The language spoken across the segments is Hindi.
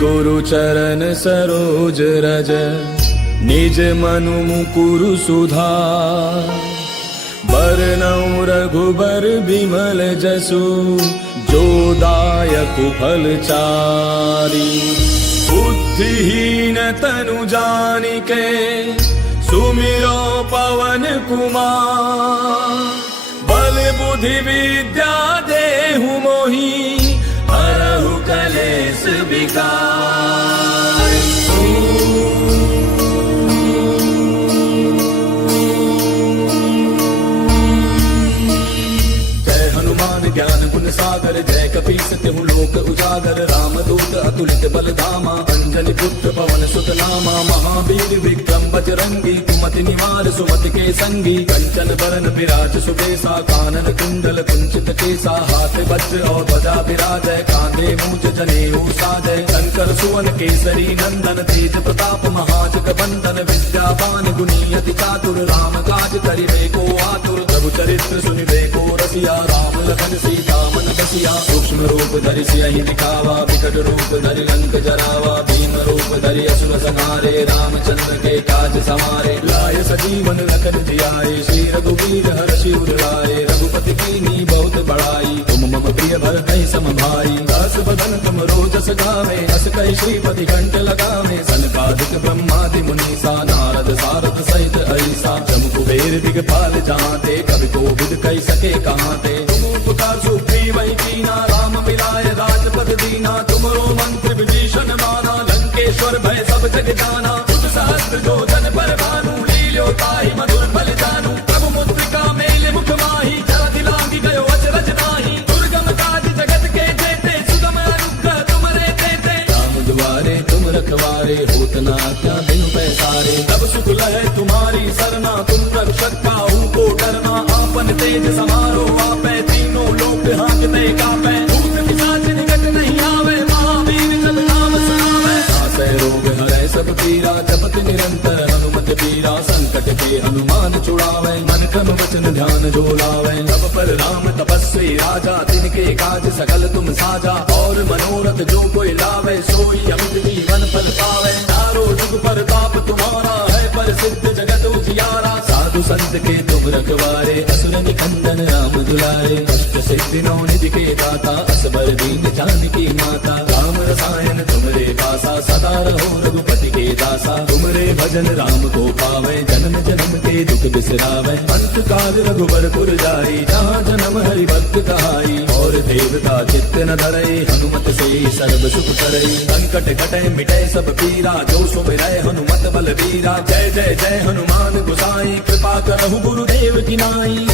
गुरु चरण सरोज रज निज मनु मुकुरु सुधार। बरनउँ रघुबर बिमल जसु जो दायक फल चारि। बुद्धिहीन तनु जानिके सुमिरो पवन कुमार। बल बुद्धि विद्या देहु मोहि हरहु कलेश विकार। जय हनुमान ज्ञान गुण सागर जय कपीस तिहु लोक उजागर। रामदूत अतुलित बल धामा अंजनी पुत्र पवन सुत नामा। महावीर विक्रम बजरंगी कुमति निवार सुमति के संगी। कंचन बरन विराज सुबेसा कानन कुंडल कुंचित केसा। हाथ वज्र और ध्वजा विराजय कांधे मूज जनेऊ साजय। शंकर सुवन केसरी नंदन तेज प्रताप महाजग बंदन। विद्यावान गुणी अति चातुर राम काज करिबे को आतुर। प्रभु चरित्र सुनिबे को रसिया राम लखन सीता मन बसिया। सूक्ष्म रूप धरि सियहि दिखावा विकट रूप धरि लंक जरावा। भीम रूप धरि असुर संहारे रामचंद्र के काज सवारे। लाय सजीवन लखन जियाए श्री रघुवीर हर्षि उर लाए। रघुपति कीन्ही बहुत बड़ाई तुम मम प्रिय भरतहि सम भाई। दास बदन तुम रोजस गावे अस कहि श्रीपति कंठ लगावे। सनकादिक ब्रह्मादि मुनीसा नारद सारद सहित ऐसा। जम कुबेर दिगपाल जहांते कवि कोविद कहि सके कहांते। तुम उपकार सुग्रीव वही कीना राम मिलाए राजपद दीना। तुमरो मंत्र विभीषण माना लंकेश्वर भय सब जग जाना। तुझ सहस्त्र जो जन पर भानु लील्यो ताहि मधुर फल जानू। प्रभु मुद्रिका मेल मुख माहि जरा दिलांगी गयो अचरज नाही। दुर्गम काज जगत के जेते सुगम अनुग्रह तुमरे तेते। राम दुआरे तुम रखवारे होत न आज्ञा बिनु पैसारे। तब सुख लहै तुम्हारी सरना तुम रक्षक काहू को डरना। आपन तेज समारो आपै तीनों लोक हाँकते कापै। भूत पिशाच निकट नहीं आवे महावीर जब नाम सुनावे। नासै रोग हरै सब पीरा जपत निरंतर हनुमत पीरा। संकट के हनुमान छुड़ावे मन क्रम वचन ध्यान जो लावे। तब पर राम तपस्वी राजा तिनके काज सकल तुम साजा। और मनोरथ जो कोई लावे सोई अमित जीवन फल पावे। चारों जुग परताप तुम्हारा है प्रसिद्ध जगत उजियारा। साधु संत के तुम रखवारे असुर निकंदन राम दुलारे। अष्ट सिद्धि नौ निधि के दाता असबर दीन जानकी माता। राम रसायन तुमरे पासा सदा रहो रघुपति के दासा। तुमरे भजन राम को पावे जन्म जन्म के दुख बिसरावे। अंत काल रघुबर पुर जाई जहाँ जन्म हरि भक्त कहाई। और देवता चित्त न धरई हनुमत से सर्व सुख करई। संकट कटै मिटै सब पीरा जो सुमिरै हनुमत बलबीरा। जय जय जय हनुमान गोसाई कृपा करहु गुरुदेव की नाई।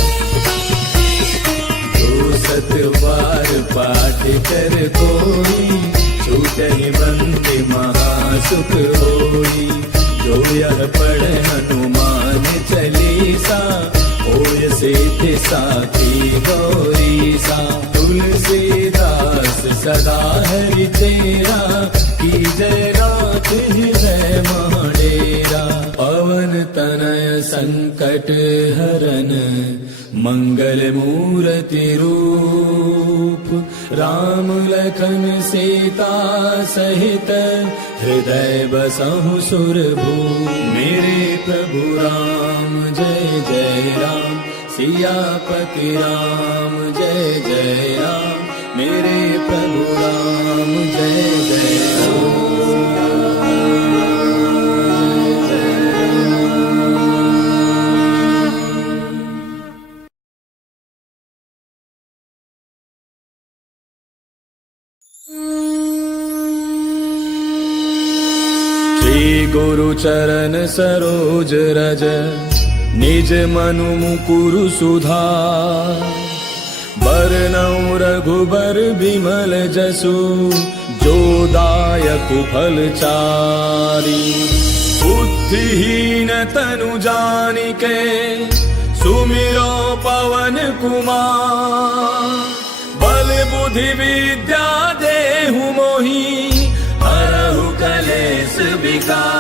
जो सत बार पाठ कर कोई छूटहि बंदी महासुख होई। जो यह पढ़ हनुमान चालीसा होय सिद्धि साखी गौरीसा। तुलसीदास सदा हरि तेरा की जय रात हृदय महडेरा। पवन तनय संकट हरन मंगल मूर्ति रूप। राम लखन सीता सहित हृदय बसहु सुरभूप। मेरे प्रभु राम जय जय राम सियापति राम जय जय राम। मेरे प्रभु राम जय जय राम। गुरु चरण सरोज रज निज मनु मुकुरु सुधार। बरनउँ रघुबर बिमल जसु जो दायक फल चारि। बुद्धिहीन तनु जानिके सुमिरो पवन कुमार। बल बुद्धि विद्या देहु मोहि हरहु कलेश विकार।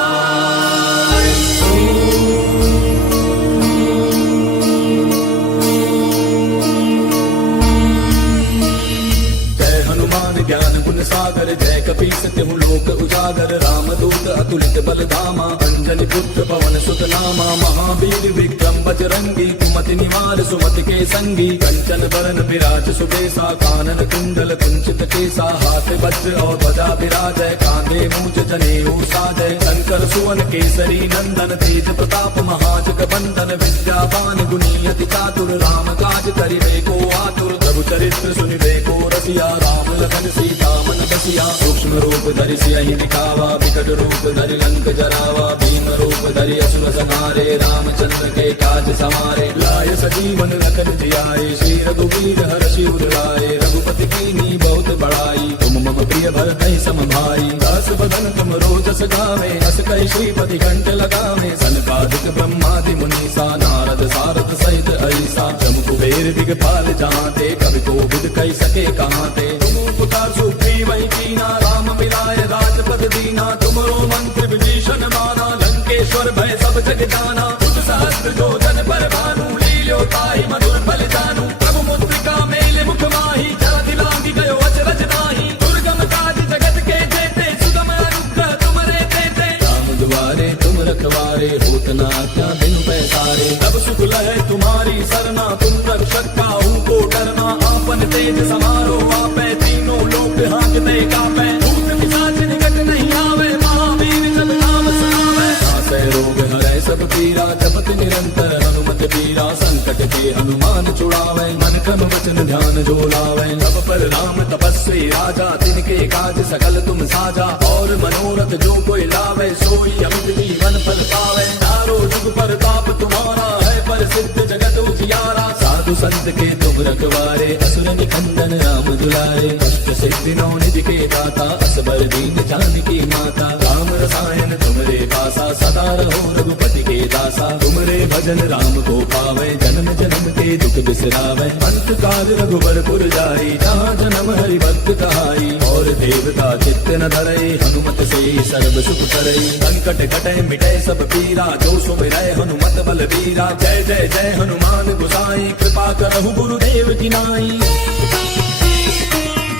जय हनुमान ज्ञान गुण सागर जय कपीस तिहु लोक उजागर रामदूत अतुलित बल धामा अंजनी पुत्र पवन सुत नामा महावीर विक्रम बजरंगी कुमति निवार सुमति के संगी कंचन बरन विराज सुबेसा कानन कुंडल कुंचित केसा हाथ वज्र और ध्वजा विराजय कांधे मूंज जनेऊ साजय शंकर सुवन केसरी नंदन तेज प्रताप महाजग बंदन विद्यावान गुणी अति चातुर राम काज करिबे को आतुर प्रभु चरित्र सुनिबे को रसिया राम लखन सीता मन बसिया सूक्ष्म रूप धरि सियहि दिखावा विकट रूप धरि लंक जरावा भीम रूप धरि असुर संहारे रामचंद्र के काज समारे लाय सजीवन लखन जियाए श्री रघुवीर हर्षि उर लाए रघुपति कीन्ही बहुत बड़ाई तुम मम प्रिय भरतहि सम भाई दास बदन तुम रोजस गावे हस कहि श्रीपति कंठ लगावे सनकादिक ब्रह्मादि मुनीसा नारद सारद सहित ऐसा जम कुबेर दिगपाल जहांते कवि कोविद कहि सके कहांते तुम उपकार सुग्रीव वही कीना राम मिलाए राजपद दीना तुमरो मंत्र विभीषण माना लंकेश्वर भय सब जग जाना तुझ सहस्त्र जो जन पर भानु लील्यो ताहि मधुर फल जानू प्रभु मुद्रिका मेले मुख माही जरा दिलांगी गयो अचरज नाही दुर्गम काज जगत के जेते सुगम अनुग्रह तुमरे तेते राम दुआरे तुम रखवारे होत न आज्ञा बिनु पैसारे तब सुख लहे तुम्हारी सरना तुम रक्षक काहू को डरना आपन तेज समारो आपै तीनों लोक हांकते कापै भूत पिशाच निकट नहीं आवे महावीर जब नाम सुनावे नासै रोग हरै सब पीरा जपत निरंतर हनुमत पीरा संकट के हनुमान छुड़ावे मन क्रम वचन ध्यान जो लावे सब पर राम तपस्वी राजा तिनके काज सकल तुम साजा और मनोरथ जो कोई लावे सोई अमित जीवन फल पावे चारों जुग परताप तुम्हारा है प्रसिद्ध जगत उजियारा साधु संत के तुम रखवारे असुर निकंदन राम दुलारे अष्ट सिद्धि नौ निधि के दाता असबर दीन जानकी माता राम रसायन तुमरे पासा सदा रहो रघुपति के दासा तुमरे भजन राम को पावे जन्म जन्म के दुख बिसरावे अंत काल रघुबर पुर जाई जहाँ जन्म हरि भक्त कहाई और देवता चित्त न धरई हनुमत से सर्व सुख करई संकट कटे मिटे सब पीरा जो सुमिरै हनुमत बल वीरा जय जय जय हनुमान गोसाई कृपा करहु गुरुदेव की नाई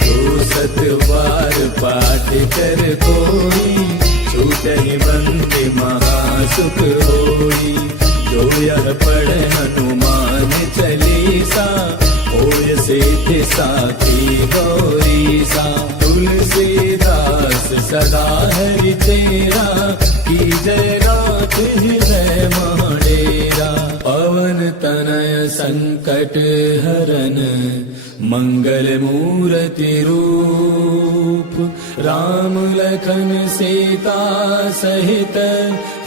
जो सतवार पाठ कर कोई छूटहि बंदे महासुख होई जो यह पढ़ हनुमान चालीसा होय सिद्धि साखी गौरीसा तुलसीदास सदा हरि तेरा की जय नाथ हृदय महाडेरा पवन तनय संकट हरन मंगल मूर्ति रूप राम लखन सीता सहित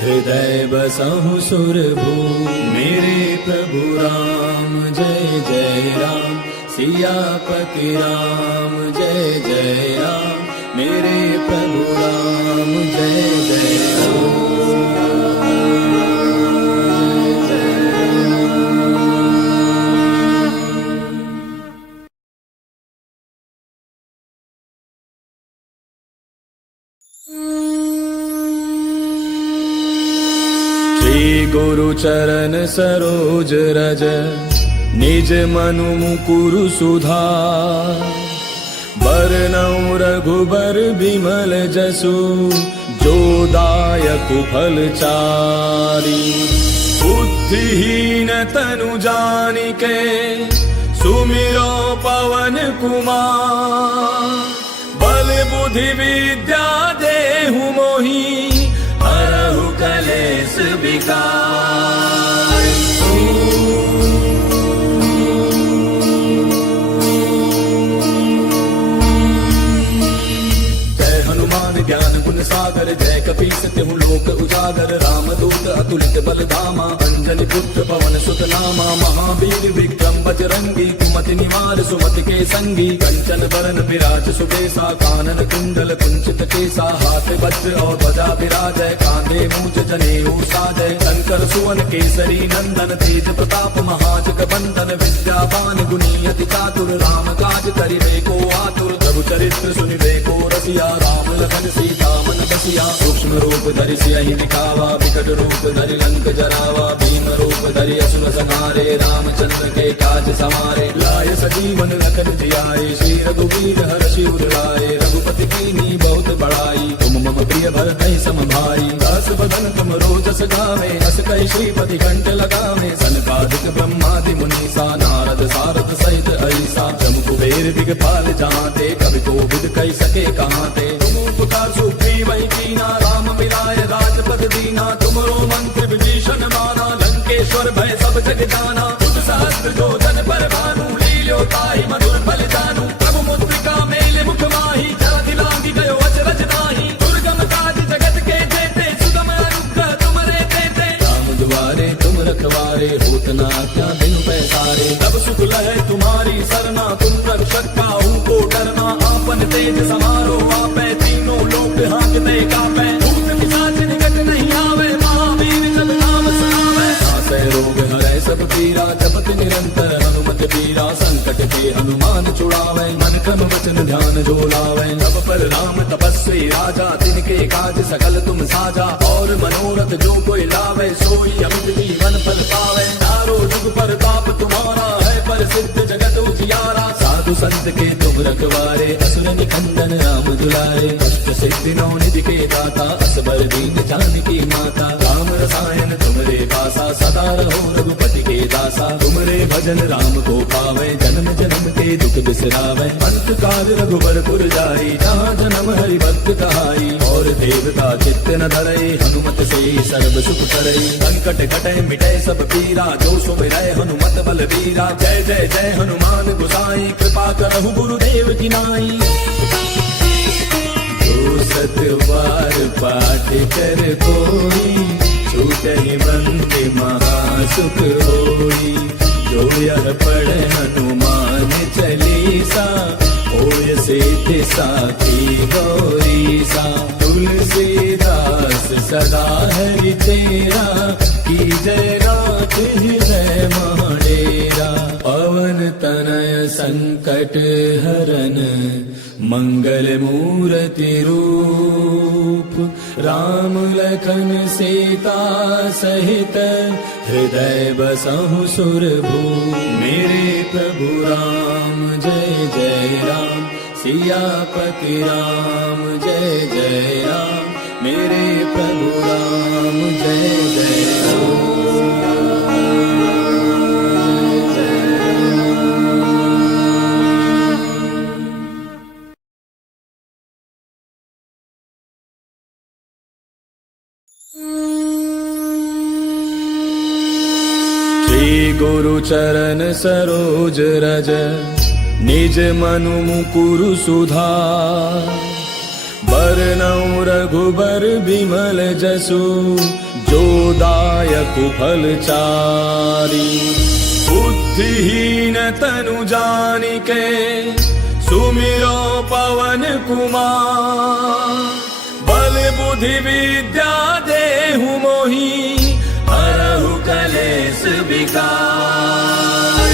हृदय बसहु सुरभूप मेरे प्रभु राम जय जय राम सियापति राम जय जय राम मेरे प्रभु राम जय जय राम गुरु चरण सरोज रज निज मनु मुकुरु सुधार बरनउँ रघुबर बिमल जसु जो दायक फल चारि बुद्धिहीन तनु जानिके सुमिरो पवन कुमार बल बुद्धि विद्या देहु मोहि हरहु कलेश विकार जय हनुमान ज्ञान गुण सागर जय कपीस तिहु लोक उजागर रामदूत अतुलित बल धामा अंजनी पुत्र पवन सुत नामा महावीर विक्रम बजरंगी कुमति निवार सुमति के संगी कंचन बरन विराज सुबेसा कानन कुंडल कुंचित केसा हाथ वज्र और ध्वजा विराजय कांधे मूंज जनेऊ साजय शंकर सुवन केसरी नंदन तेज प्रताप महाजग बंदन विद्यावान गुणी अति चातुर राम काज करिबे को आतुर प्रभु चरित्र सुनिबे को रसिया राम लखन सीता मन बसिया सूक्ष्म रूप धरि सियहि दिखावा विकट रूप धरि लंक जरावा भीम रूप धरि असुर संहारे रामचंद्र के काज समारे लाय सजीवन लखन जियाए श्री रघुवीर हर्षि उर लाए रघुपति प्रिय भर कई सम भाई। दास बदन तुम रोजस गावे, अस कई श्रीपति कंठ लगावे। सनकादिक ब्रह्मादि मुनीसा, नारद सारद सहित ऐसा। जम कुबेर दिगपाल जहाँते, कवि को विद कई सके कहाँ ते। तुम उपकार सुग्रीव कीना, राम मिलाए राजपद दीना। तुमरो मंत्र विभीषण माना, लंकेश्वर भय सब जग जाना। तुझ सहस्त्र जो जन पर भानु, लील्यो ताहि मधुर फल जानू। प्रभु मुद्रिका मेल मुख माही, जरा दिलांगी गयो अचरज नाही। दुर्गम काज जगत के जेते, सुगम अनुग्रह तुमरे तेते। राम दुआरे तुम रखवारे, होत न क्या बिनु पैसारे। तब सुख लहै तुम्हारी सरना, तुम रक्षक काहू को डरना। आपन तेज समारो आपै, तीनों लोक हाँकते कापै। भूत पिशाच निकट नहीं आवे, महावीर जब नाम सुनावे। नासै रोग हरै सब पीरा, जपत निरंतर हनुमत पीरा। संकट के हनुमान छुड़ावे, मन क्रम वचन ध्यान जो लावे। सब पर राम तपस्वी राजा, तिनके काज सकल तुम साजा। और मनोरथ जो कोई लावे, सोई अमित जीवन फल पावे। चारों जुग पर ताप तुम्हारा है, प्रसिद्ध जगत उजियारा। साधु संत के तुम रखवारे, असुर निकंदन राम दुलारे। अष्ट सिद्धि नौ निधि के दाता, असबर दीन जानकी माता। राम रसायन तुमरे पासा, सदा रहो रघुपति के दासा। तुमरे भजन राम को पावे, जन्म जन्म के दुख बिसरावे। अंत काल रघुबर पुर जाई, जहाँ जन्म हरि भक्त कहाई। और देवता चित्त न धरई, हनुमत से सर्व सुख करई। संकट कटे मिटे सब पीरा, जो सुमिरै हनुमत बल वीरा। जय जय जय हनुमान गोसाई, कृपा करहु गुरुदेव की नाई। जो सत बार पाठ कर कोई, छूटहि बंदि महासुख होई। जो यह पढ़ हनुमान चालीसा, होय सिद्धि साखी गौरीसा। तुलसीदास सदा हरि तेरा, की जय राख हृदय महडेरा। पवन तनय संकट हरन, मंगल मूर्ति रूप। राम लखन सीता सहित, हृदय बसहु सुरभूप। मेरे प्रभु राम जय जय राम, सियापति राम जय जय राम। मेरे प्रभु राम जय जय राम। गुरु चरण सरोज रज, निज मनु मुकुरु सुधार। बरनउँ रघुबर बिमल जसु, जो दायक फल चारि। बुद्धिहीन तनु जानिके, सुमिरो पवन कुमार। बल बुद्धि विद्या देहु मोहि, हरहु कलेश विकार।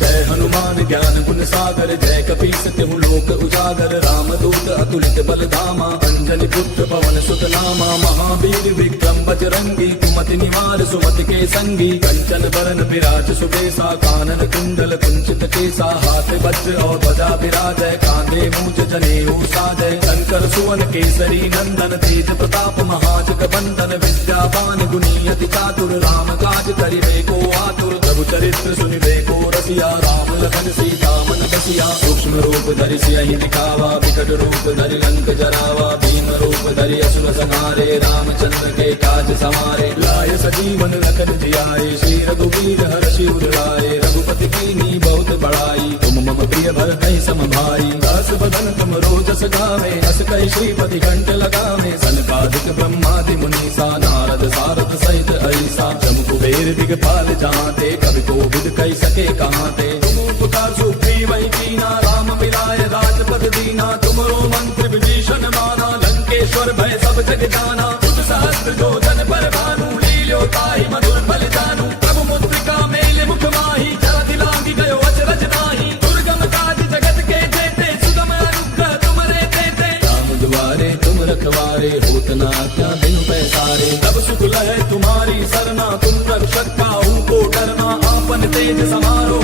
जय हनुमान ज्ञान गुण सागर, जय कपीस तिहु लोक उजागर। राम दूत अतुलित बल धामा, अंजनी पुत्र पवन सुत नामा। महावीर विक्रम बजरंगी, कुमति निवार सुमति के संगी। कंचन बरन विराज सुबेसा, कानन कुंडल कुंचित केसा। हाथ वज्र और ध्वजा विराजय, कांधे मूज जनेऊ साजय। शंकर सुवन केसरी नंदन, तेज प्रताप महाजग बंदन। विद्यावान गुणी अति चातुर, राम काज करिबे को आतुर। प्रभु चरित्र सुनिबे को रसिया, राम लखन सीता मन बसिया। सूक्ष्म रूप धरि सियहि दिखावा, विकट रूप धरि लंक जरावा। भीम रूप धरि असुर संहारे, रामचंद्र के काज सवारे। लाय सजीवन लखन जियाए, श्री रघुवीर हर्षि उर लाए। रघुपति कीन्ही बहुत बड़ाई, तुम मम प्रिय भर कई सम भाई। दास बदन तुम रोजस गावे, अस कई श्रीपति कंठ लगावे। सनकादिक ब्रह्मादि मुनीसा, नारद सारद सहित ऐसा। जम कुबेर दिगपाल जहाँते, कवि को विद कई सके कहाँ ते। तुम उपकार सुग्रीव कीना, राम मिलाए राजपद दीना। तुमरो मंत्र विभीषण माना, लंकेश्वर भय सब जग जाना। तुझ सहस्त्र जो जन पर भानु, लील्यो ताहि मधुर फल जानू। प्रभु मुद्रिका मेल मुख माही, जरा दिलांगी गयो अचरज नाही। दुर्गम काज जगत के जेते, सुगम अनुग्रह तुमरे तेते। राम दुआरे तुम रखवारे, होत न क्या बिनु पैसारे। तब सुख लहै तुम्हारी सरना, तुम रक्षक काहू को डरना। आपन तेज समारो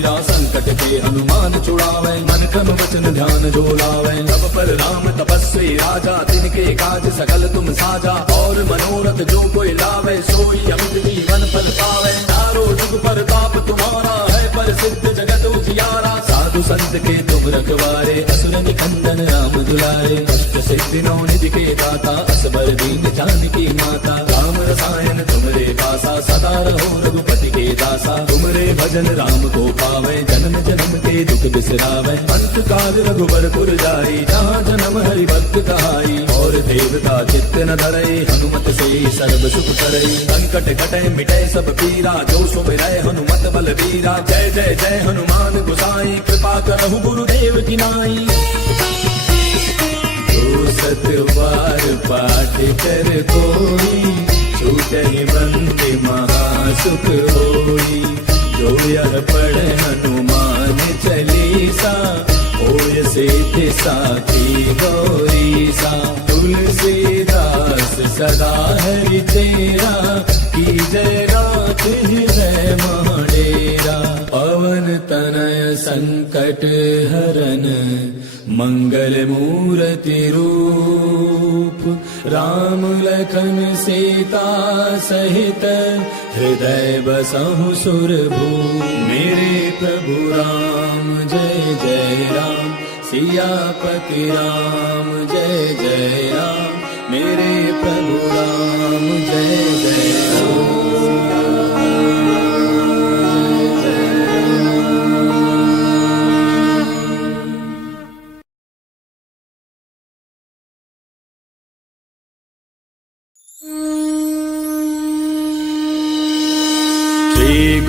पीरा संकट के हनुमान छुड़ावे मन क्रम वचन ध्यान जो लावे तब पर राम तपस्वी राजा तिनके काज सकल तुम साजा और मनोरथ जो कोई लावे सोई अमित जीवन फल पावे चारों जुग परताप तुम्हारा है प्रसिद्ध जगत उजियारा साधु संत के तुम रखवारे असुर निकंदन राम दुलारे अष्ट सिद्धि नौ निधि के दाता असबर दीन जानकी माता राम रसायन तुमरे पासा सदा रहो रघुपति के दासा तुमरे भजन राम को पावे जन्म जन्म के दुख बिसरावे अंत काल रघुबर पुर जाई जहाँ जन्म हरि भक्त कहाई और देवता चित्त न धरे हनुमत से सर्व सुख करे संकट कटे मिटे सब पीरा जो सुमिरै हनुमत बल बीरा जय जय जय हनुमान गोसाई कृपा करहु गुरुदेव की नाई जो सत बार पाठ कर कोई छूटहि बंदे महासुख होई जो यह पढ़े हनुमान चालीसा होय सिद्धि साखी गौरीसा तुलसीदास सदा हरि तेरा की जय रात हृदय महडेरा पवन तनय संकट हरन मंगल मूर्ति रूप राम लखन सीता सहित हृदय बसहु सुरभूप मेरे प्रभु राम जय जय राम सियापति राम जय जय राम मेरे प्रभु राम जय जय राम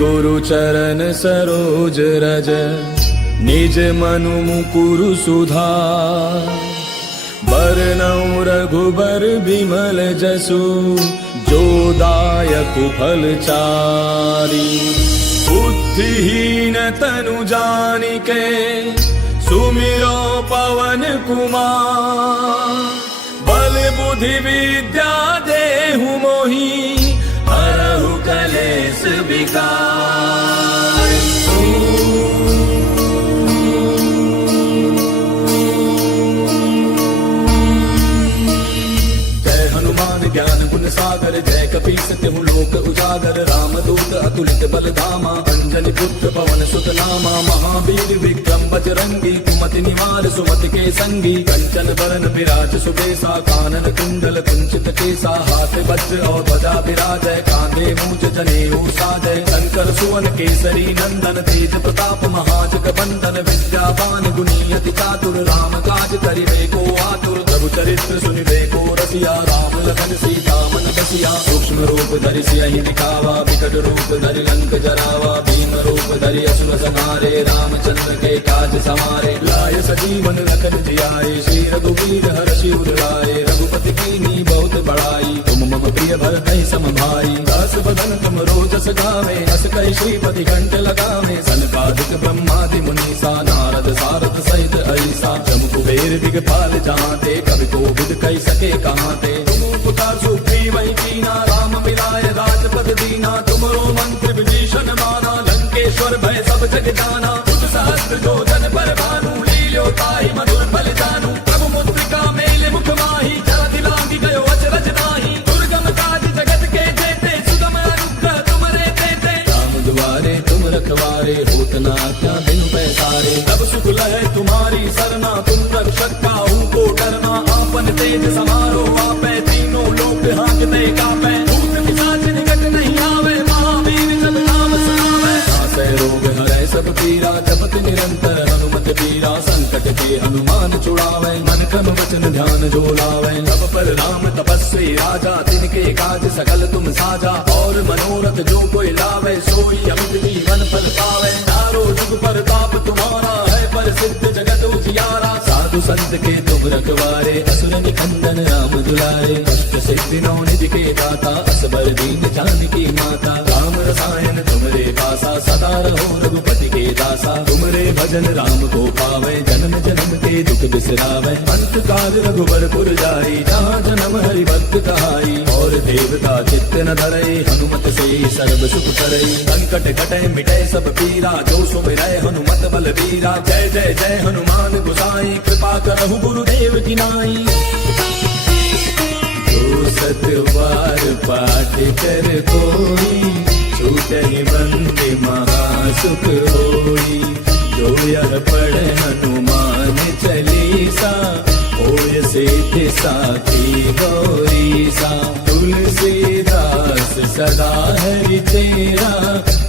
गुरु चरण सरोज रज निज मनु मुकुरु सुधार बरनउँ रघुबर बिमल जसु जो दायक फल चारि बुद्धिहीन तनु जानिके सुमिरो पवन कुमार बल बुद्धि विद्या देहु मोहि हरहु कलेश विकार जय हनुमान ज्ञान गुण सागर जय कपीस तिहु लोक उजागर राम दूत अतुलित बल धामा अंजनी पुत्र पवन सुत नामा महावीर विक्रम बजरंगी कुमति निवार सुमति के संगी कंचन बरन विराज सुबेसा कानन कुंडल कुंचित केसा हाथ वज्र और ध्वजा विराजय कांधे मूंज जनेऊ साजय शंकर सुवन केसरी नंदन तेज प्रताप महाजग बंदन विद्यावान गुणी अति चातुर राम काज करिबे को आतुर प्रभु चरित्र सुनिबे को रसिया राम लखन सीता मन बसिया सूक्ष्म रूप धरि सियहि दिखावा विकट रूप धरि लंक जरावा भीम रूप धरि असुर संहारे रामचंद्र के काज समारे लाय सजीवन लखन जियाए श्री रघुवीर हर्षि उर लाए रघुपति कीन्ही बहुत बड़ाई तुम मम प्रिय भरतहि सम भाई दास बदन तुम रोजस गावे हस कहि श्रीपति कंठ लगावे सनकादिक ब्रह्मादि मुनीसा नारद सारद सहित ऐसा जम कुबेर दिगपाल जहाँते कवि कोविद कहि सके कहाँते तुम उपकार सुग्रीव वही कीना राम मिलाए राजपद दीना तुमरो मंत्र विभीषण माना लंकेश्वर भय सब जग जाना तुझ सहस्त्र जो जन पर भानु लील्यो ताहि मधुर फल जानू प्रभु मुद्रिका मेले मुख माही जरा दिलांगी गयो अचरज नाही दुर्गम काज जगत के जेते सुगम अनुग्रह तुमरे तेते राम दुआरे तुम रखवारे होत न आज्ञा बिनु पैसारे तब सुख लहे तुम्हारी सरना तुम रक्षक काहू को डरना आपन तेज समारो आपै तीनों लोक हांकते कापै भूत पिशाच निकट नहीं आवे महावीर जब नाम सुनावे नासै रोग हरै सब पीरा जपत निरंतर हनुमत पीरा संकट के हनुमान छुड़ावे मन क्रम वचन ध्यान जो लावे तब पर राम तपस्वी राजा तिनके काज सकल तुम साजा और मनोरथ जो कोई लावे सोई अमित जीवन फल पावे चारों जुग परताप तुम्हारा है प्रसिद्ध जगत उजियारा साधु संत के तुम रखवारे, असुर निकंदन राम दुलारे। अष्ट सिद्धि नौ निधि के दाता, असबर दीन जानकी माता। राम रसायन तुमरे पासा, सदा रहो रघुपति के दासा। तुमरे भजन राम को पावे, जन्म जन्म के दुख बिसरावे। अंत काल रघुबर पुर जाई, जहाँ जन्म हरि भक्त कहाई। और देवता चित्त न धरई, हनुमत से सर्व सुख करई। संकट कटे मिटे सब पीरा, जो सुमिरै हनुमत बल बीरा। जय जय जय हनुमान गोसाई, कृपा करहु गुरुदेव की नाई। जो सत बार पाठ कर कोई, छूटहि बंदे महासुख होई। जो यह पढ़ हनुमान चालीसा, होय सिद्धि साखी गौरीसा। तुलसीदास सदा हरि तेरा,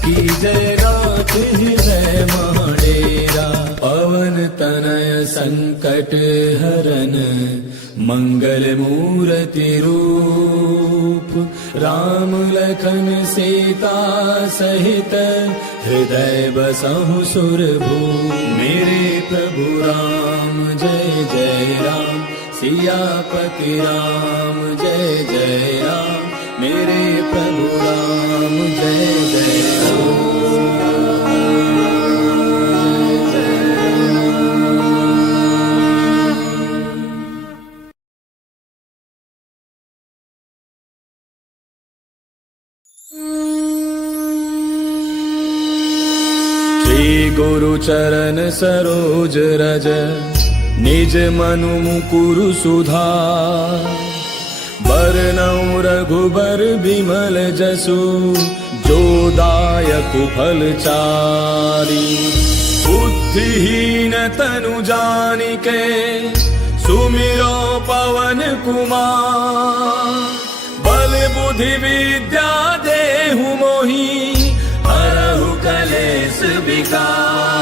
की जय नाथ हृदय महडेरा। पवन तनय संकट हरन, मंगल मूर्ति रूप। राम लखन सीता सहित, हृदय बसहु सुरभूप। मेरे प्रभु राम जय जय राम, सियापति राम जय जय राम। मेरे प्रभु राम जय जय राम। श्री गुरु चरण सरोज रज, निज मनु मुकुरु सुधार। बरनउँ रघुबर बिमल जसु, जो दायक फल चारि। बुद्धिहीन तनु जानिके, सुमिरो पवन कुमार। बल बुद्धि विद्या देहु मोहि, हरहु कलेश विकार।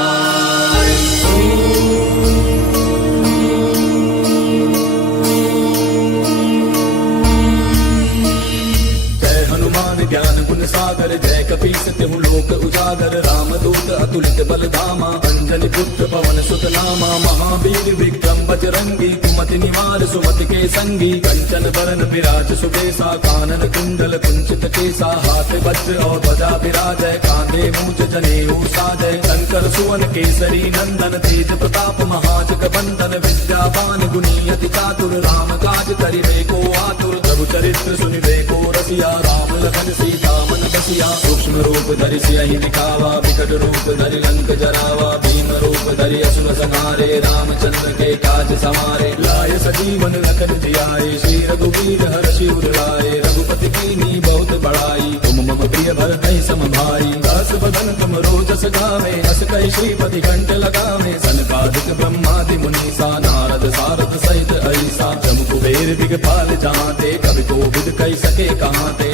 ज्ञान गुण सागर, जय कपीस तिहु लोक उजागर। राम दूत अतुलित बल धामा, अंजनी पुत्र पवन सुत नामा। महावीर विक्रम बजरंगी, कुमति निवार सुमति के संगी। कंचन बरन विराज सुबेसा, कानन कुंडल कुंचित केसा। हाथ वज्र और ध्वजा विराजय, कांधे मूंज जनेऊ साजय। शंकर सुवन केसरी नंदन, तेज प्रताप महाजग बंदन। विद्यावान गुणी अति चातुर, राम काज करिबे को आतुर। प्रभु चरित्र सुनिबे को रसिया, राम लखन सीता मन बसिया। सूक्ष्म रूप धरि सियहि दिखावा, विकट रूप धरि लंक जरावा। भीम रूप धरि असुर संहारे, रामचंद्र के काज समारे। लाय सजीवन लखन जियाए, श्री रघुवीर हर्षि उर लाए। रघुपति कीन्ही बहुत बड़ाई, तुम मम प्रिय भरतहि सम भाई। दास बदन तुम रोजस गावे, हस कहि श्रीपति कंठ लगावे। सनकादिक ब्रह्मादि मुनीसा, नारद सारद सहित ऐसा। जम कुबेर दिगपाल जहाते, कवि कोविद कहि सके कहाते।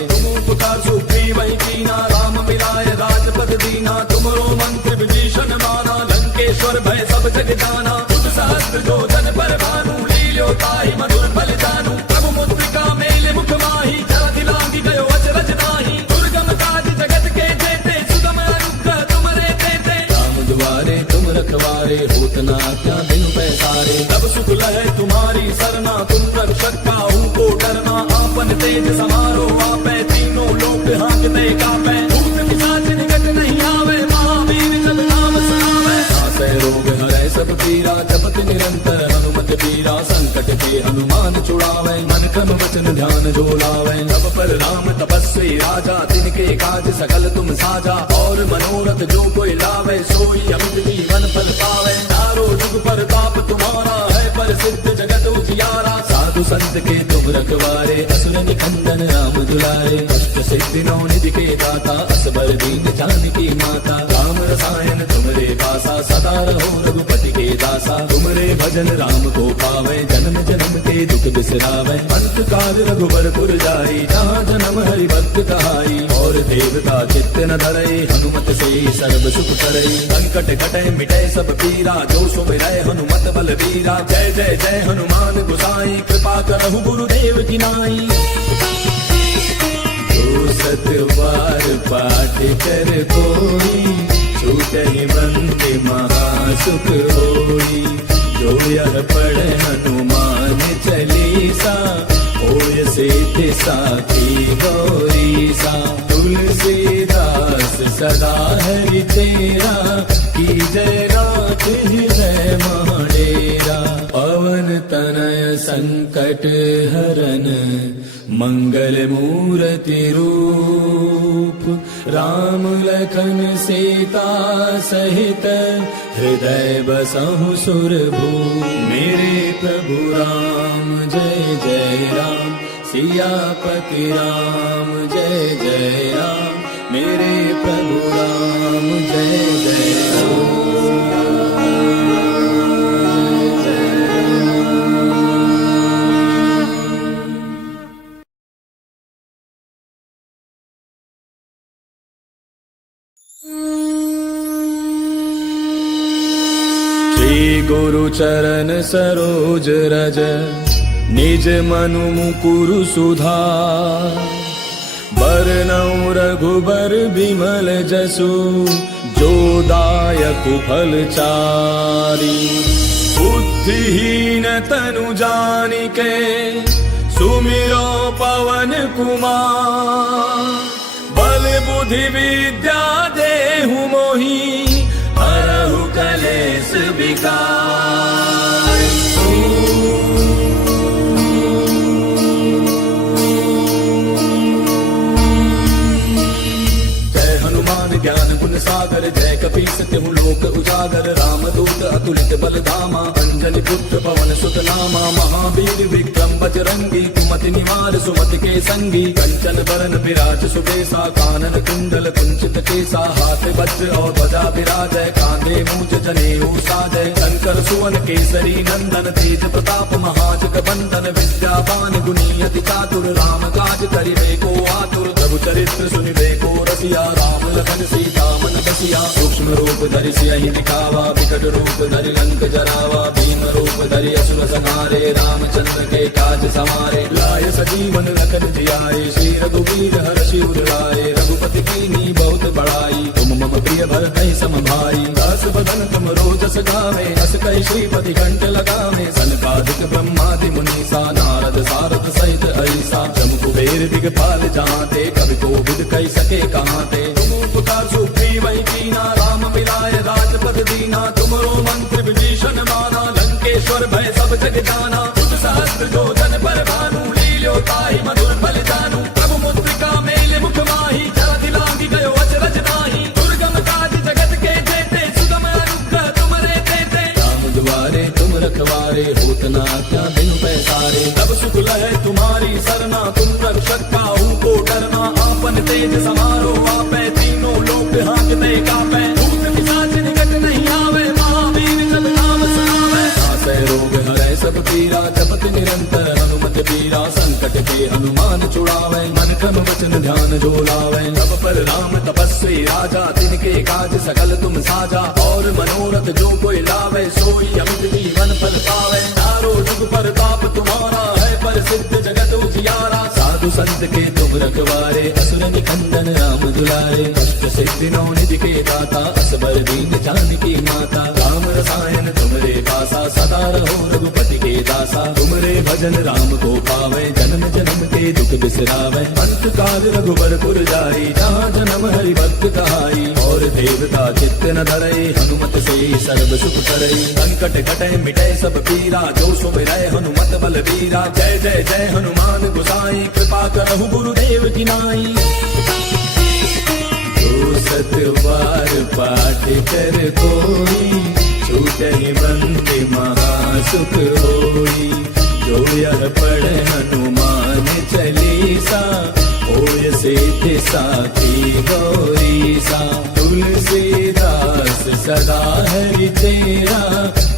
पुकार सुग्रीव कीना, राम मिलाय राजपद दीना। तुमरो मंत्र विभीषण माना, लंकेश्वर भय सब जग जाना। बुध सहस्त्र जो जन पर भानु, लील्यो ताहि मधुर फल जानू। प्रभु मुद्रिका मेल मुख माहि, जलधि लांघि गयो अचरज नाहि। दुर्गम काज जगत के जेते, सुगम अनुग्रह तुमरे तेते। राम दुआरे तुम रखवारे, होत न आज्ञा बिनु पैसारे। तब सुख लहै तुम्हारी सरना, तुम रक्षक काहू को डरना। आपन तेज समारो आपै, लोक हांकते कापै। भूत पिशाच निकट नहीं आवे, महावीर जब नाम सुनावे। नासै रोग हरै सब पीरा, जपत निरंतर हनुमत बीरा। संकट के हनुमान छुड़ावे, मन क्रम वचन ध्यान जो लावे। सब पर राम तपस्वी राजा, तिनके काज सकल तुम साजा। और मनोरथ जो कोई लावे, सोई अमित जीवन फल पावे। चारों जुग पर ताप तुम्हारा है, प्रसिद्ध जगत उजियारा। साधु संत के तुम रखवारे, असुर निकंदन राम दुलारे। अष्ट सिद्धि नौ निधि के दाता, असबर दीन जानकी माता। राम रसायन तुमरे पासा, सदा रहो रघुपति के दासा। तुमरे भजन राम को पावे, जन्म जन्म के दुख बिसरावे। अंत काल रघुबर पुर जाई, जहाँ जन्म हरि भक्त कहाई। और देवता चित्त न धरई, हनुमत से सर्व सुख करई। संकट कटे मिटे सब पीरा, जो सुमिरै हनुमत बल बीरा। जय जय जय हनुमान गोसाई, कृपा करहु गुरुदेव की नाई। जो सत बार पाठ कर कोई, छूटहि बंदे महासुख होई। जो यह पढ़ हनुमान चालीसा, होय सिद्धि साखी गौरीसा। तुलसीदास सदा हरि तेरा, की जय रात हृदय महडेरा। पवन तनय संकट हरन, मंगल मूर्ति रूप। राम लखन सीता सहित, हृदय बसहु सुरभूप। मेरे प्रभु राम जय जय राम, सियापति राम जय जय राम। मेरे प्रभु राम जय जय राम। श्री गुरु चरण सरोज रज, निज मनु मुकुरु सुधार। बरनउँ रघुबर बिमल जसु, जो दायक फल चारि। बुद्धिहीन तनु जानिके, सुमिरो पवन कुमार। बल बुद्धि विद्या देहु मोहि, हरहु कलेश विकार। ज्ञान गुण सागर, जय कपीस तिहु लोक उजागर। रामदूत अतुलित बल धामा, अंजनी पुत्र पवन सुत नामा। महावीर विक्रम बजरंगी, कुमति निवार सुमति के संगी। कंचन बरन विराज सुबेसा, कानन कुंडल कुंचित केसा। हाथ वज्र और ध्वजा विराजय, कांधे मूज जनेऊ साजय। शंकर सुवन केसरी नंदन, तेज प्रताप महाजग बंदन। विद्यावान गुणी अति चातुर, राम काज करिबे को आतुर। प्रभु चरित्र सुनिबे को रसिया, राम लखन सीता मन बसिया। सूक्ष्म रूप धरि सियहि दिखावा, विकट रूप धरि लंक जरावा। भीम रूप धरि असुर संहारे, रामचंद्र के काज सवारे। लाय सजीवन लखन जियाए, श्री रघुवीर हर्षि उर लाए। रघुपति कीन्ही बहुत बड़ाई, तुम मम प्रिय भरतहि सम भाई। दास बदन तुम रोजस गावे, अस कहि श्रीपति कंठ लगावे। सनकादिक ब्रह्मादि मुनीसा, नारद सारद सहित ऐसा। जम कुबेर दिगपाल जहांते, कवि कोविद कहि सके कहांते। तुम उपकार सुग्रीव वही कीना, राम मिलाए राजपद दीना। तुमरो मंत्र विभीषण माना, लंकेश्वर भय सब जग जाना। तुझ सहस्त्र जो जन पर भानु, लील्यो ताहि मधुर फल जानू। प्रभु मुद्रिका मेल मुख माही, जरा दिलांगी गयो अचरज नाही। दुर्गम काज जगत के जेते, सुगम अनुग्रह तुमरे तेते। राम दुआरे तुम रखवारे, होत न आज्ञा बिनु पैसारे। तब सुख लहै तुम्हारी सरना, तुम रक्षक काहू को डरना। आपन तेज समारो आपै, तीनों लोक हांकते कापै। भूत पिशाच निकट नहीं आवे, महावीर जब नाम सुनावे। नासै रोग हरै सब पीरा, जपत निरंतर हनुमत बीरा। संकट के हनुमान छुड़ावे, मन क्रम वचन ध्यान जो लावे। तब पर राम तपस्वी राजा, तिनके काज सकल तुम साजा। और मनोरथ जो कोई लावे, सोई अमित जीवन फल पावे। चारों जुग परताप तुम्हारा है, प्रसिद्ध जगत उजियारा। साधु संत के तुम रखवारे, असुर निकंदन राम दुलारे। अष्ट सिद्धि नौ निधि के दाता, असबर दीन जानकी माता। राम रसायन तुमरे पासा, सदा रहो रघुपति के दासा। तुमरे भजन राम को पावे, जन्म जन्म के दुख बिसरावे। अंत काल रघुबर पुर जाई, जहाँ जन्म हरि भक्त कहाई। और देवता चित्त न धरई, हनुमत से सर्व सुख करई। संकट कटै मिटै सब पीरा, जो सुमिरै हनुमत बलबीरा। जय जय जय हनुमान गोसाई, कृपा करहु गुरुदेव की नाई। जो सत बार पाठ कर कोई, छूटहि बंदी महासुख होई। जो यह पढ़ हनुमान चालीसा, होय सिद्धि साखी गौरीसा। तुलसीदास सदा हरि तेरा,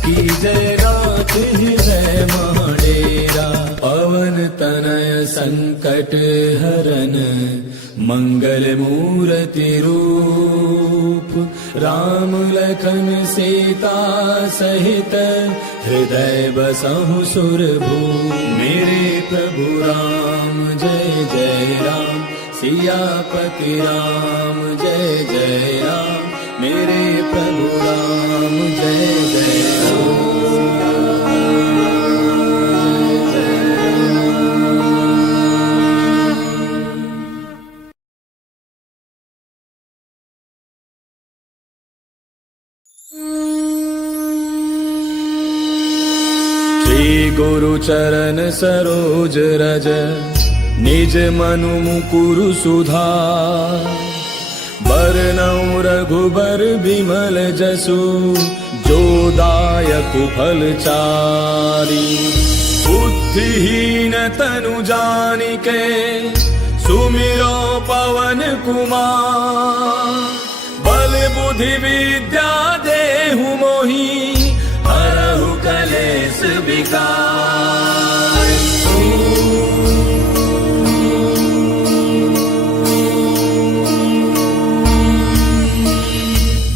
की जय रात हृदय महडेरा। पवन तनय संकट हरन, मंगल मूर्ति रूप। राम लखन सीता सहित, हृदय बसहु सुरभूप। मेरे प्रभु राम जय जय राम, सियापति राम जय जय राम। मेरे प्रभु राम जय जय राम। गुरु चरण सरोज रज निज मनु मुकुरु सुधार बरनउँ रघुबर बिमल जसु जो दायक फल चारि बुद्धिहीन तनु जानिके सुमिरो पवन कुमार बल बुद्धि विद्या देहु मोहि हरहु कलेश विकार।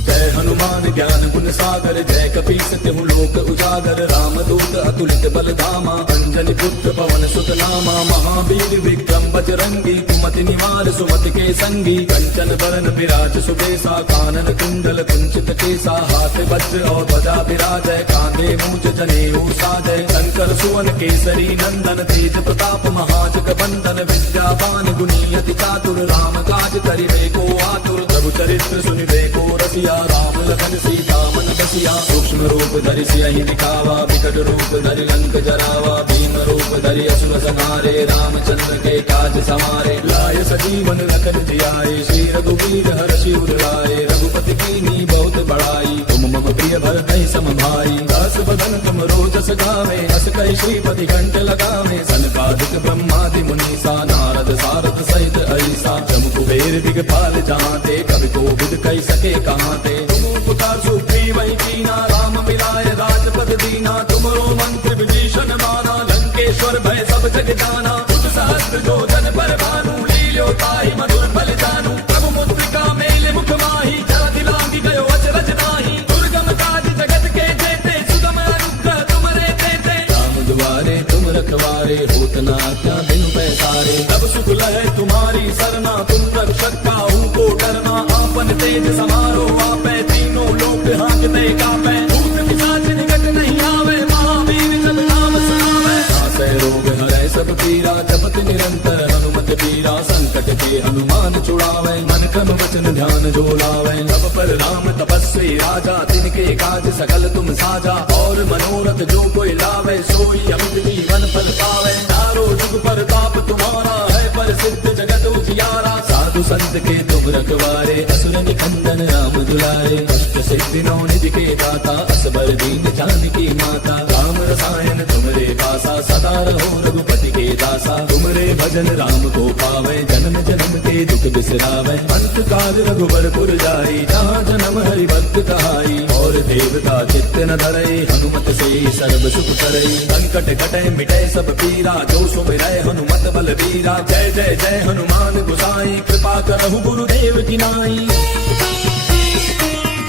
जय हनुमान ज्ञान गुण सागर जय कपीस तिहु लोक उजागर रामदूत अतुलित बल धामा अंजनी पुत्र पवन सुत नामा महावीर विक्रम बजरंगी कुमति निवार सुमति के संगी कंचन बरन विराज सुबेसा कानन कुंडल कुंचित केसा हाथ वज्र और ध्वजा विराजय कांधे मूंज जनेऊ साजय शंकर सुवन केसरी नंदन तेज प्रताप महाजग बंदन विद्यावान गुणी अति चातुर राम काज करिबे को आतुर प्रभु चरित्र सुनिबे को रसिया राम लखन सीता मन बसिया सूक्ष्म रूप धरि सियहि दिखावा विकट रूप धरि लंक जरावा भीम रूप धरि असुर संहारे रामचंद्र के काज समारे लाय सजीवन लखन जियाए श्री रघुवीर हर्षि उर लाए रघुपति कीन्ही बहुत बड़ाई तुम मम प्रिय भरतहि सम भाई दास बदन तुम रोजस गावे अस कहि श्रीपति कंठ लगावे सनकादिक ब्रह्मादि मुनीसा नारद सारद सहित ऐसा जम कुबेर दिगपाल जहांते कवि कोविद कहि सके कहांते तुम उपकार सुग्रीव वही कीना राम मिलाए राजपद दीना तुमरो मंत्र विभीषण माना लंकेश्वर भय सब जग जाना तुझ सहस्त्र जो जन पर भानु लील्यो ताहि मधुर फल जानू प्रभु मुद्रिका मेले मुख माही जरा दिलांगी गयो अचरज नाही दुर्गम काज जगत के जेते सुगम अनुग्रह तुमरे तेते राम दुआरे तुम रखवारे होत न आज्ञा बिनु पैसारे तब सुख लहे तुम्हारी सरना तुम रक्षक काहू को डरना आपन तेज समारो आपै तीनों लोक हांकते कापै भूत पिशाच निकट नहीं आवे महावीर जब नाम सुनावे नासै रोग हरै सब पीरा जपत निरंतर हनुमत पीरा संकट के हनुमान छुड़ावे मन क्रम वचन ध्यान जो लावे सब पर राम तपस्वी राजा तिनके काज सकल तुम साजा और मनोरथ जो कोई लावे सोई अमित जीवन फल पावे चारों जुग परताप तुम्हारा है प्रसिद्ध जगत उजियारा साधु संत के तुम रखवारे असुर निकंदन राम दुलारे अष्ट सिद्धि नौ निधि के दाता असबर दीन जानकी माता राम रसायन तुमरे पासा सदा रहो रघुपति के दासा तुमरे भजन राम को पावे जन्म जन्म के दुख बिसरावे अंत काल रघुबर पुर जाई जहाँ जन्म हरि भक्त कहाई और देवता चित्त न धरई हनुमत से सर्व सुख करई संकट कटे मिटे सब पीरा जो सुमिरै हनुमत बल वीरा जय जय जय हनुमान गोसाई कृपा करहु गुरुदेव की नाई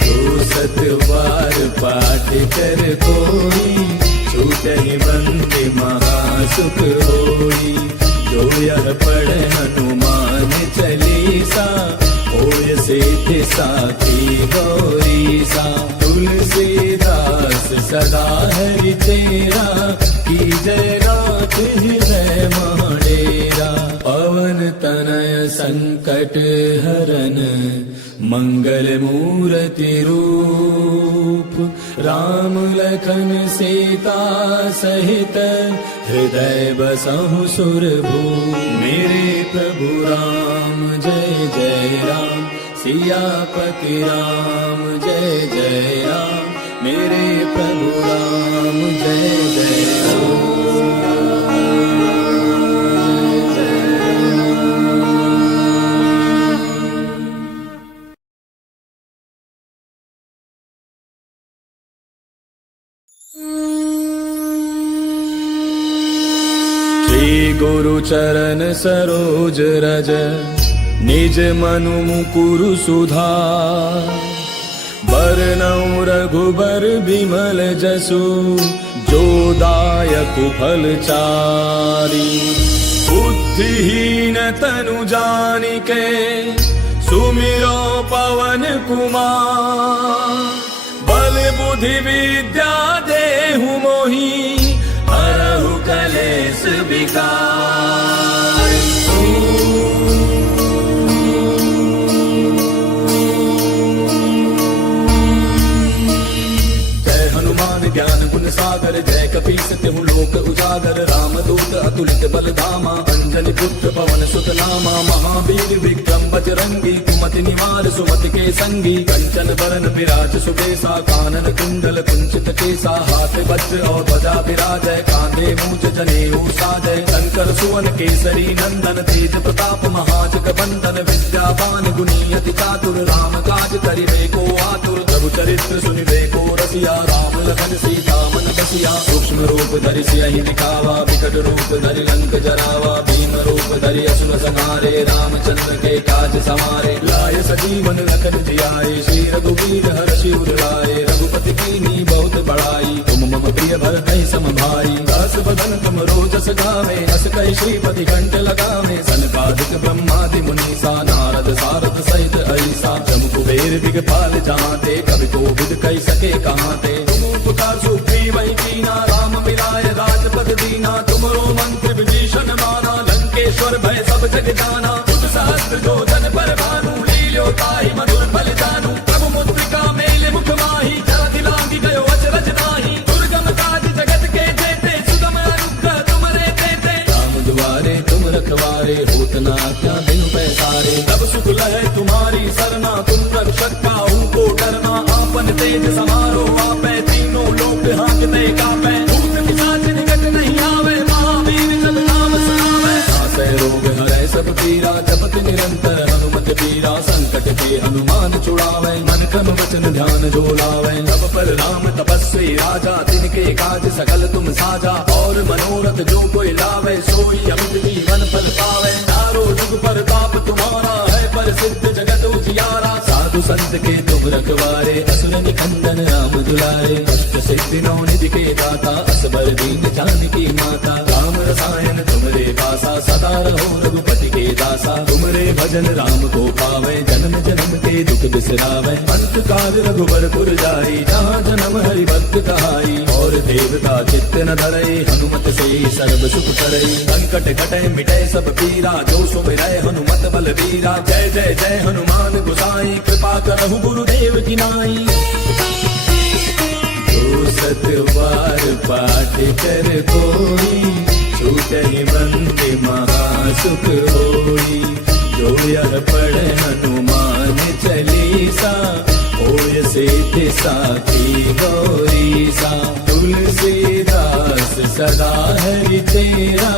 जो सतवार पाठ कर कोई छूटहि बंदे महासुख होई जो यह पढ़ हनुमान चालीसा होय सिद्धि साखी गौरीसा तुलसीदास सदा हरि तेरा की जय नाथ हृदय महाडेरा पवन तनय संकट हरन मंगल मूर्ति रूप राम लखन सीता सहित हृदय बसहु सुरभूप मेरे प्रभु राम जय जय राम सियापति राम जय जय राम मेरे प्रभु राम जय जय राम गुरु चरण सरोज रज निज मनु मुकुरु सुधार बरनउँ रघुबर बिमल जसु जो दायक फल चारि बुद्धिहीन तनु जानिके सुमिरो पवन कुमार बल बुद्धि विद्या देहु मोहि हरहु कलेश विकार। जय हनुमान ज्ञान गुण गुण सागर जय कपीस तिहु लोक उजागर रामदूत अतुलित बल धामा अंजनी पुत्र पवन सुत नामा महावीर विक्रम बजरंगी कुमति निवार सुमति के संगी कंचन बरन विराज सुबेसा कानन कुंडल कुंचित केसा हाथ वज्र और ध्वजा विराजय कांधे मूज जनेऊ साजय शंकर सुवन केसरी नंदन तेज प्रताप महाजग बंदन विद्यावान गुणी अति चातुर राम काज करिबे को आतुर प्रभु चरित्र सुनिबे को रसिया राम लखन सीता मन बसिया सूक्ष्म रूप धरि सियहि दिखावा विकट रूप धरि लंक जरावा भीम रूप धरि असुर संहारे रामचंद्र के काज समारे लाय सजीवन लखन जियाए श्री रघुवीर हर्षि उर लाए रघुपति कीन्ही बहुत बड़ाई तुम मम प्रिय भरतहि सम भाई दास बदन तुम रोजस गावे हस कहि श्रीपति कंठ लगावे सनकादिक ब्रह्मादि मुनीसा नारद सारद सहित ऐसा जम कुबेर दिगपाल जहाते कवि कोविद कहि सके कहाँ ते तुम उपकार सुग्रीव कीना राम मिलाय राजपद दीना तुमरो मंत्र विभीषण माना लंकेश्वर भय सब जग जाना तुझ सहस्त्र जो जन पर भानु लील्यो ताहि मधुर फल जानू प्रभु मुद्रिका मेल मुख माही जरा दिलांगी गयो अचरज नाही दुर्गम काज जगत के जेते सुगम अनुग्रह तुमरे देते राम दुआरे तुम रखवारे होत न क्या बिन पैसारे तब सुख लहै तुम्हारी सरना तुम रक्षक काहू को डरना आपन तेज समारो आपै तीनों लोक हांकते कापै भूत पिशाच निकट नहीं आवे महावीर जब नाम सुनावे नासै रोग हरै सब पीरा जपत निरंतर हनुमत पीरा संकट के हनुमान छुड़ावे मन क्रम वचन ध्यान जो लावे सब पर राम तपस्वी राजा तिनके काज सकल तुम साजा और मनोरथ जो कोई लावे सोई अमित जीवन फल पावे चारों जुग पर ताप तुम्हारा है पर सिद्ध जगत उजियारा साधु संत के तुम रखवारे असुर निकंदन राम दुलारे अष्ट सिद्धि नौ निधि के दाता असबर दीन जानकी माता राम रसायन तुमरे पासा सदा रहो रघुपति के दासा तुमरे भजन राम को पावे जन्म जन्म के दुख बिसरावे अंत काल रघुबर पुर जाई जहाँ जन्म हरि भक्त कहाई और देवता चित्त न धरई हनुमत से सर्व सुख करई संकट कटे मिटे सब पीरा जो सुमिरै हनुमत बल वीरा जय जय जय हनुमान गोसाई कृपा करहु गुरुदेव की नाई जो सत बार पाठ कर कोई छूटहि बंदे महासुख होई जो यह पढ़ हनुमान चालीसा होय सिद्धि साखी गौरीसा तुलसीदास सदा हरि तेरा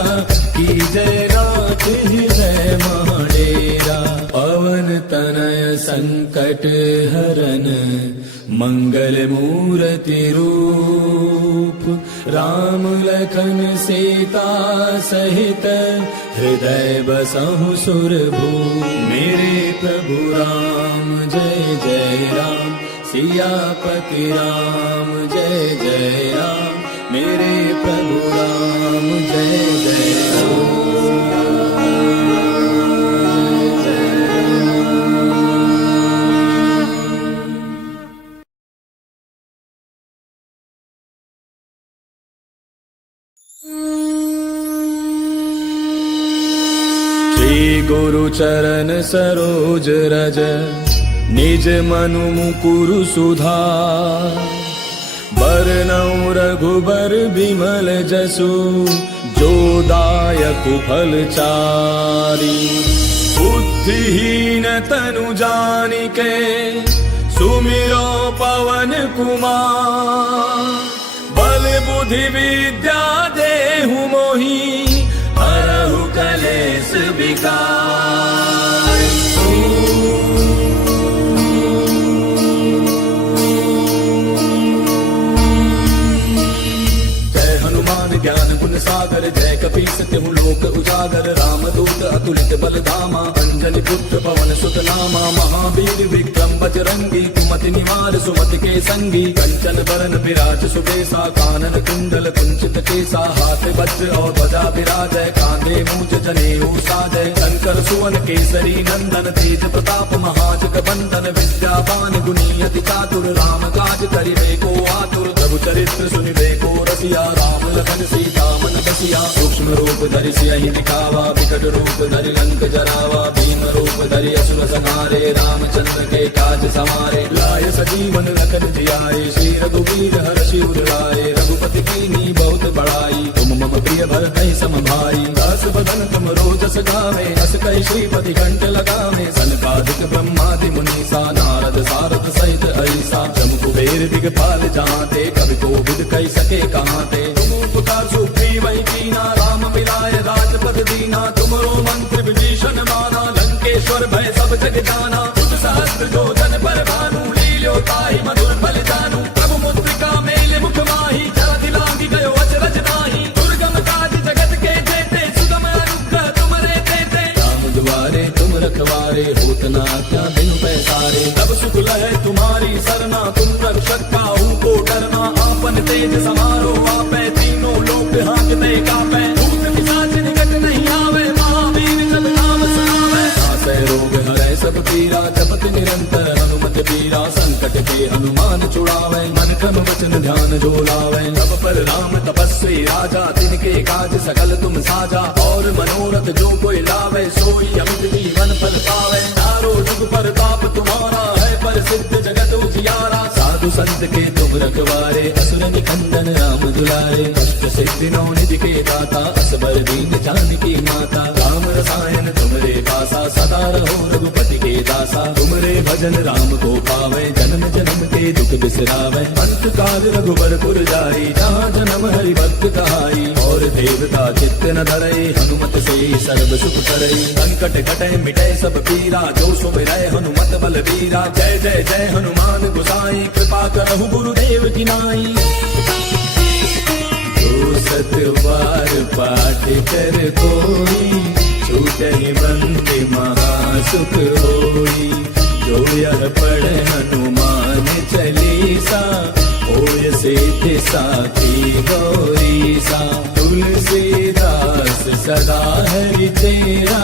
की जय रात हृदय माडेरा पवन तनय संकट हरन मंगल मूर्ति रूप राम लखन सीता सहित हृदय बसहु सुरभूप मेरे प्रभु राम जय जय राम सियापति राम जय जय राम मेरे प्रभु राम जय जय राम गुरु चरण सरोज रज निज मनु मुकुरु सुधार बरनउँ रघुबर बिमल जसु जो दायक फल चारि बुद्धिहीन तनु जानिके सुमिरो पवन कुमार बल बुद्धि विद्या देहु मोहि हरहु कलेश विकार ज्ञान गुण सागर जय कपीस तिहु लोक उजागर रामदूत अतुलित बल धामा अंजनी पुत्र पवन सुत नामा महावीर विक्रम बजरंगी कुमति निवार सुमति के संगी कंचन बरन विराज सुबेसा कानन कुंडल कुंचित केसा हाथ वज्र और ध्वजा विराजय कांधे मूज जनेऊ साजय शंकर सुवन केसरी नंदन तेज प्रताप महाजग बंदन विद्यावान गुणी अति चातुर राम काज करिबे को आतुर प्रभु चरित्र सुनिबे को रसिया राम लखन सीता मन बसिया सूक्ष्म रूप धरि सियहि दिखावा विकट रूप धरि लंक जरावा भीम रूप धरि असुर संहारे रामचंद्र के काज सवारे लाय सजीवन लखन जियाए श्री रघुवीर हर्षि उर लाए रघुपति कीन्ही बहुत बड़ाई तुम मम प्रिय भरतहि सम भाई दास बदन तुम रोजस गावे अस कहि श्रीपति कंठ लगावे सनकादिक ब्रह्मादि मुनीसा नारद सारद सहित ऐसा जम कुबेर दिगपाल जहांते कवि कोविद कहि सके कहांते तुम उपकार सुग्रीव वही कीना राम मिलाए राजपद दीना तुमरो मंत्र विभीषण माना लंकेश्वर भय सब जग जाना तुझ सहस्त्र जो जन पर भानु लील्यो ताहि मधुर फल जानू प्रभु मुद्रिका मेल मुख माही जरा दिलांगी गयो अचरज नाही दुर्गम काज जगत के जेते सुगम अनुग्रह तुमरे तेते राम दुआरे तुम रखवारे होत न आज्ञा बिनु पैसारे तब सुख लहै तुम्हारी सरना तुम रक्षक काहू को डरना आपन तेज समारो आपै तीनों लोक हांकते कापै भूत पिशाच निकट नहीं आवे महावीर जब नाम सुनावे नासै रोग हरै सब पीरा जपत निरंतर हनुमत पीरा संकट के हनुमान छुड़ावे मन क्रम वचन ध्यान जो लावे तब पर राम तपस्वी राजा तिनके काज सकल तुम साजा और मनोरथ जो कोई लावे सोई अमित जीवन फल पावे चारों जुग परताप तुम्हारा है प्रसिद्ध जगत उजियारा साधु संत के तुम रखवारे असुर निकंदन राम दुलारे अष्ट सिद्धि नौ निधि के दाता असबर दीन जानकी माता राम रसायन तुमरे पासा सदा रहो रघुपति के दासा तुमरे भजन राम को पावे जन्म जन्म के दुख बिसरावे अंत काल रघुबर पुर जाई जहाँ जन्म हरि भक्त कहाई और देवता चित्त न धरई हनुमत से सर्व सुख करई संकट कटे मिटे सब पीरा जो सुमिरै हनुमत बल वीरा जय जय जय हनुमान गोसाई कृपा करहु गुरुदेव की नाई जो सत बार पाठ कर कोई छूटहि बंदे महासुख होई जो यह पढ़ हनुमान चालीसा होय सिद्धि साखी गौरीसा तुलसीदास सदा हरि तेरा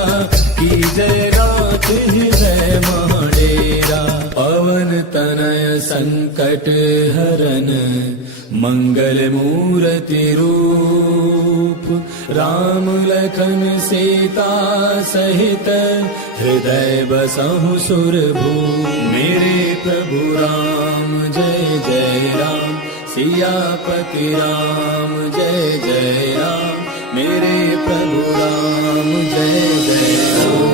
की जय रात हृदय महडेरा पवन तनय संकट हरन मंगल मूर्ति रूप राम लखन सीता सहित हृदय बसहु सुरभूप मेरे प्रभु राम जय जय राम सियापति राम जय जय राम मेरे प्रभु राम जय जय राम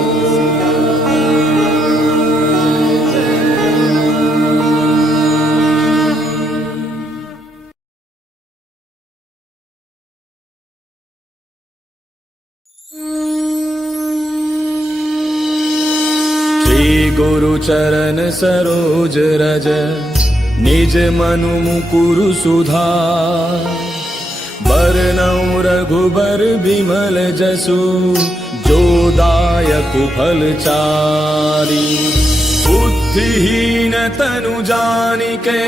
गुरु चरण सरोज रज निज मनु मुकुरु सुधार बरनउँ रघुबर बिमल जसु जो दायक फल चारि बुद्धिहीन तनु जानिके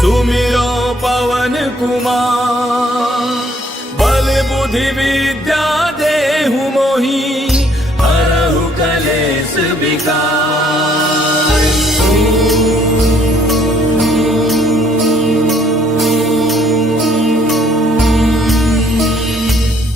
सुमिरो पवन कुमार बल बुद्धि विद्या देहु मोहि हरहु कलेश विकार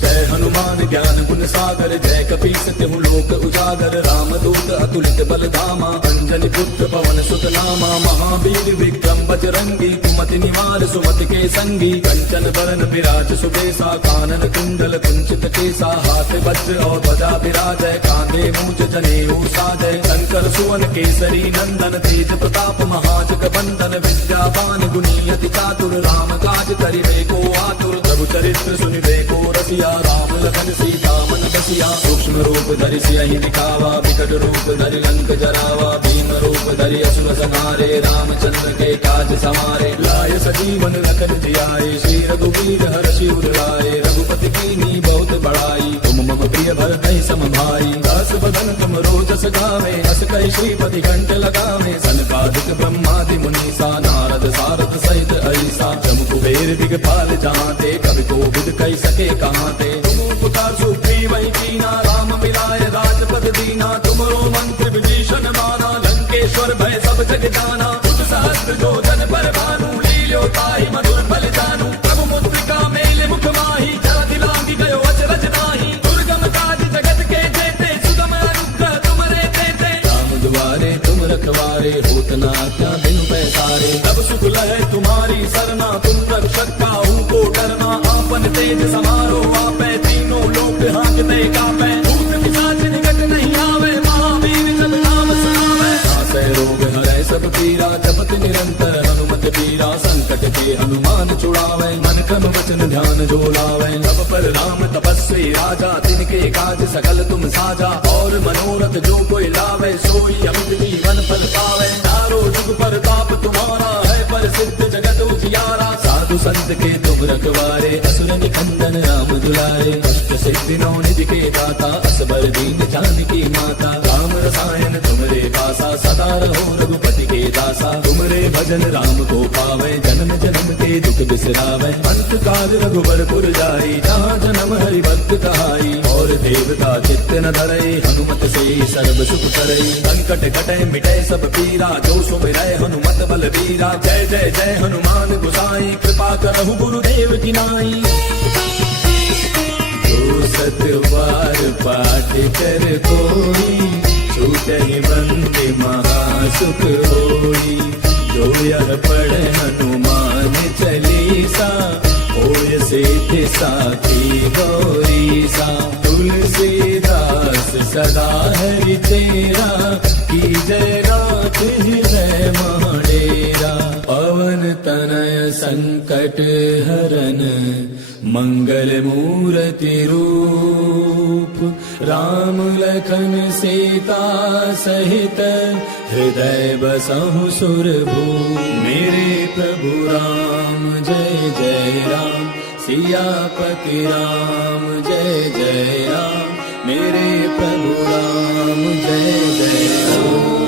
जय हनुमान ज्ञान गुण सागर जय कपीस तिहु लोक उजागर रामदूत अतुलित बल धामा अंजनी पुत्र पवन सुत नामा महावीर विक्रम बजरंगी कुमति निवार सुमति के संगी कंचन बरन विराज सुबेसा कानन कुंडल कुंचित केसा हाथ वज्र और ध्वजा विराजय कांधे मूंज जनेऊ साजय शंकर सुवन केसरी नंदन तेज प्रताप महाजग बंदन विद्यावान गुणी अति चातुर राम काज करिबे को आतुर प्रभु चरित्र सुनिबे को रसिया राम लखन सीता मन बसिया सूक्ष्म रूप धरि सियहि दिखावा विकट रूप धरि लंक जरावा भीम रूप धरि असुर संहारे रामचंद्र के काज सवारे लाय सजीवन लखन जियाए श्री रघुवीर हर्षि उर लाए रघुपति कीन्ही बहुत बड़ाई तुम मम प्रिय भरतहि सम भाई दास बदन तुम रोजस गावे अस कहि श्रीपति कंठ लगावे सनकादिक ब्रह्मादि मुनीसा नारद सारद सहित ऐसा जम कुबेर दिगपाल जहांते कवि कोविद कहि सके कहांते तुम उपकार सुग्रीव वही कीना राम मिलाए राजपद दीना तुमरो मंत्र विभीषण माना लंकेश्वर भय सब जग जाना तुझ सहस्त्र जो जन पर भानु लील्यो ताहि मधुर फल जानू प्रभु मुद्रिका तुम्हारी सरना, तुम रक्षक काहू को डरना। आपन तेज समारो आपे, तीनों लोक हांकते कापे। भूत पिशाच निकट नहीं आवे, महावीर जब नाम सुनावे। नासै रोग हरै सब पीरा, जपत निरंतर हनुमत पीरा। संकट के हनुमान छुड़ावे, मन क्रम वचन ध्यान जो लावे। सब पर राम तपस्वी राजा, तिनके काज सकल तुम साजा। और मनोरथ जो कोई लावे, सोई अमित जीवन फल पावे। चारों जुग परताप तुम्हारा है, प्रसिद्ध जगत उजियारा। साधु संत के तुम रखवारे, असुर निकंदन राम दुलारे। अष्ट सिद्धि नौ निधि के दाता, असबर दीन जानकी माता। राम रसायन तुमरे पासा, सदा रहो रघुपति के दासा। तुमरे भजन राम को पावे, जन्म जन्म के दुख बिसरावे। अंत काल रघुबर पुर जाई, जहाँ जन्म हरि भक्त कहाई। और देवता चित्त न धरई, हनुमत से सर्व सुख करई। संकट कटे मिटे सब पीरा, जो सुमिरै हनुमत बल बीरा। जय जय जय हनुमान गोसाई, कृपा करहु गुरुदेव की नाई। जो सत बार पाठ कर कोई, छूटहि बंदे महासुख होई। जो यह पढ़ हनुमान चालीसा, होय सिद्धि साखी गौरीसा। तुलसीदास सदा हरि तेरा, की जय नाथ हृदय महडेरा। पवन तनय संकट हरन, मंगल मूर्ति रूप। राम लखन सीता सहित, हृदय बसहु सुरभूप। मेरे प्रभु राम जय जय राम, सियापति राम जय जय राम। मेरे प्रभु राम जय जय राम।